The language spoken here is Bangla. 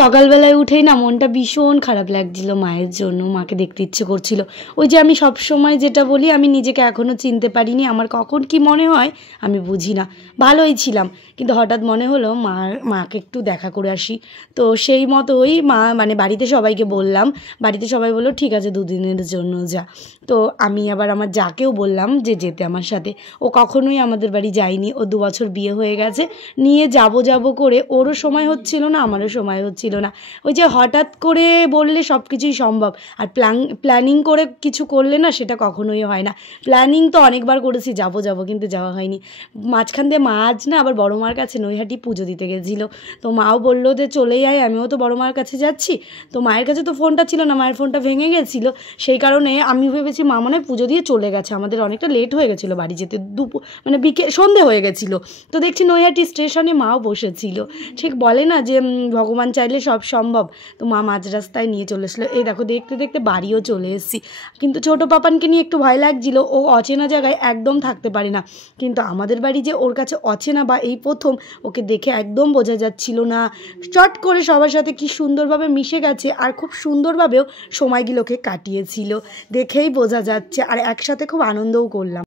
সকালবেলায় উঠেই না মনটা ভীষণ খারাপ লাগছিল মায়ের জন্য। মাকে দেখতে ইচ্ছে করছিল। ওই যে আমি সবসময় যেটা বলি, আমি নিজেকে এখনও চিনতে পারিনি। আমার কখন কি মনে হয় আমি বুঝি না। ভালোই ছিলাম, কিন্তু হঠাৎ মনে হলো মাকে একটু দেখা করে আসি। তো সেই মতোই মানে বাড়িতে সবাইকে বললাম। বাড়িতে সবাই বললো ঠিক আছে, দুদিনের জন্য যা। তো আমি আবার আমার যাকেও বললাম যে যেতে আমার সাথে। ও কখনোই আমাদের বাড়ি যায়নি। ও 2 বছর বিয়ে হয়ে গেছে। নিয়ে যাব করে ওরও সময় হচ্ছিল না, আমারও সময় হচ্ছিল না। ওই যে হঠাৎ করে বললে সব কিছুই সম্ভব, আর প্ল্যানিং করে কিছু করলে না সেটা কখনোই হয় না। প্ল্যানিং তো অনেকবার করেছি যাব কিন্তু যাওয়া হয়নি। মাঝখান দিয়ে মা আজ না আবার বড় মার কাছে নৈহাটি পুজো দিতে গেছিলো। তো মাও বললো যে চলে যাই, আমিও তো বড় মার কাছে যাচ্ছি। তো মায়ের কাছে তো ফোনটা ছিল না, মায়ের ফোনটা ভেঙে গেছিলো। সেই কারণে আমি ভেবেছি মা মনে হয় পুজো দিয়ে চলে গেছে। আমাদের অনেকটা লেট হয়ে গেছিলো বাড়ি যেতে, মানে সন্ধে হয়ে গেছিলো। তো দেখছি নৈহাটি স্টেশনে মাও বসেছিল। ঠিক বলে না যে ভগবান চাইলে সব সম্ভব। তো মা মাঝ রাস্তায় নিয়ে চলে এসলো। এই দেখো দেখতে দেখতে বাড়িও চলে এসেছি। কিন্তু ছোটো পাপানকে নিয়ে একটু ভয় লাগছিলো। ও অচেনা জায়গায় একদম থাকতে পারে না। কিন্তু আমাদের বাড়ি যে ওর কাছে অচেনা বা এই প্রথম, ওকে দেখে একদম বোঝা যাচ্ছিল না। চট করে সবার সাথে কি সুন্দরভাবে মিশে গেছে, আর খুব সুন্দরভাবেও সময়গুলোকে কাটিয়েছিল। দেখেই বোঝা যাচ্ছে, আর একসাথে খুব আনন্দও করলাম।